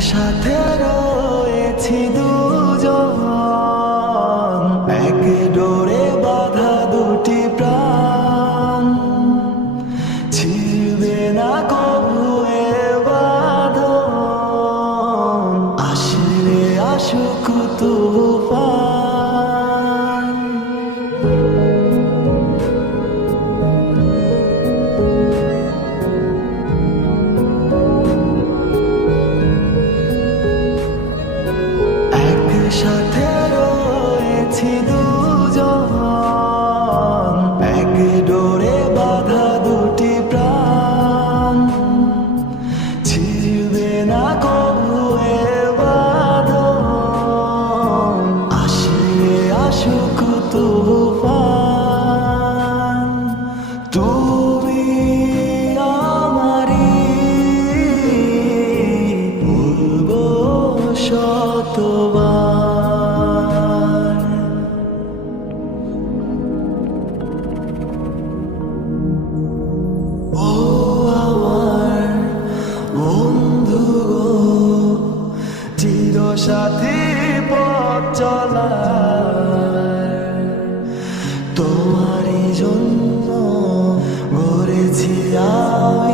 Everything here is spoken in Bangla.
একসাথে রয়েছি দুজন। এক ডোরে বাধা দুটি প্রাণ। ছিড়বে না কবুয়ে বাঁধন। আসলে আসুক তুফান না কবু আসলে আসুক তুফান তুমি আমারি বলব Oh. বন্ধু গো চির সাথী পথ চলা তোমারই জন্য গড়েছি আমি।